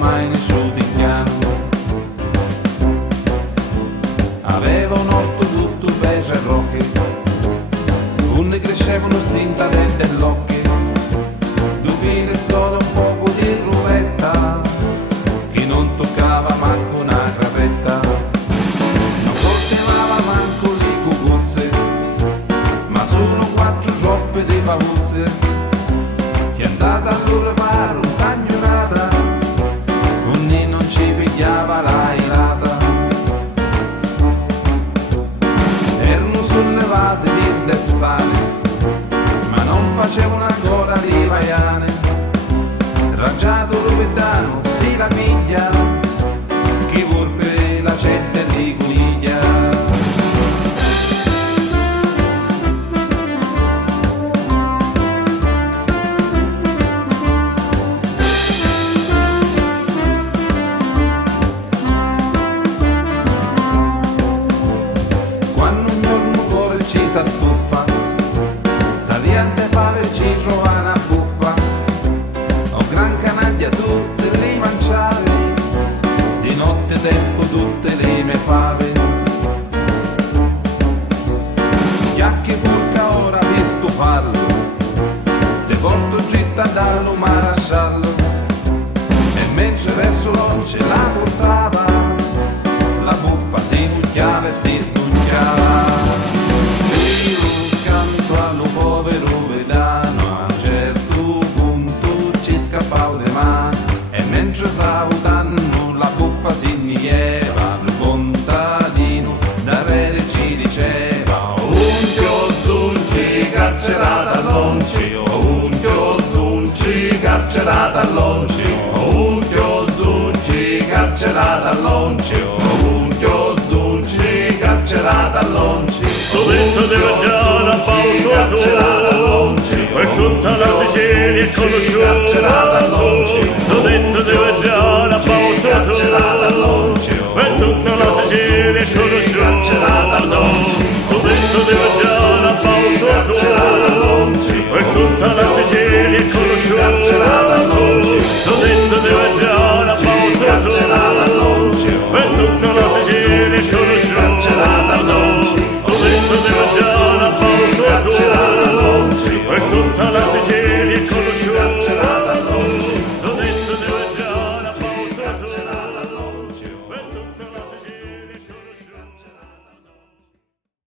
mai nessuno indiano. Aveva un orto tutto peso e rocche, ne crescevano stinta dell'occhio, due solo un poco di rubetta, che non toccava manco una gravetta, non coltivava manco le cucuzze, ma sono quattro zoffe di pavuzze, che è andata a sollevare un cagnonata, ogni non ci pigliava la ilata. Erano sollevate di sale, ma non facevano ancora le vaiane, rangiato rubettano si la piglia, chi volpe la cetta e li coniglia. Quando un giorno cuore ci s'attuffa, tagliante fave ci trova una buffa, ho gran canaglia tutte le manciate, di notte tempo tutte le mie fave. Chiacchi porca ora di scoparlo, te porto gitta dallo marasciallo, e mentre verso l'once la portava, la buffa si mucchiava e si smucchiava. La buffa si mieva, il contadino da rete ci diceva: unchio dunci carcerata all'onci, unchio dunci carcerata all'onci, unchio dunci carcerata all'onci, unchio dunci carcerata all'onci. Dov'è deve andare a Paolo, per tutta la Sicilia è conosciuto.